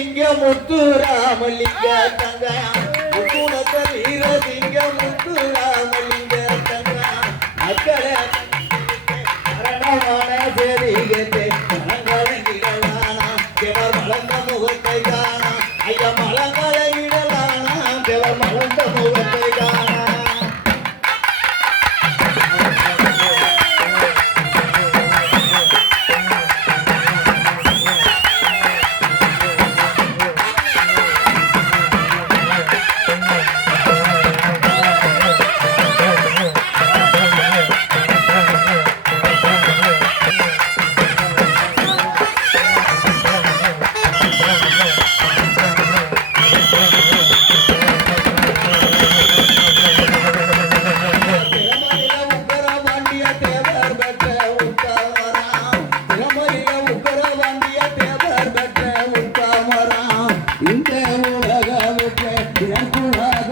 சிங்க முத்து ராமலிங்க தங்க முக்குணத்த வீர சிங்க Hare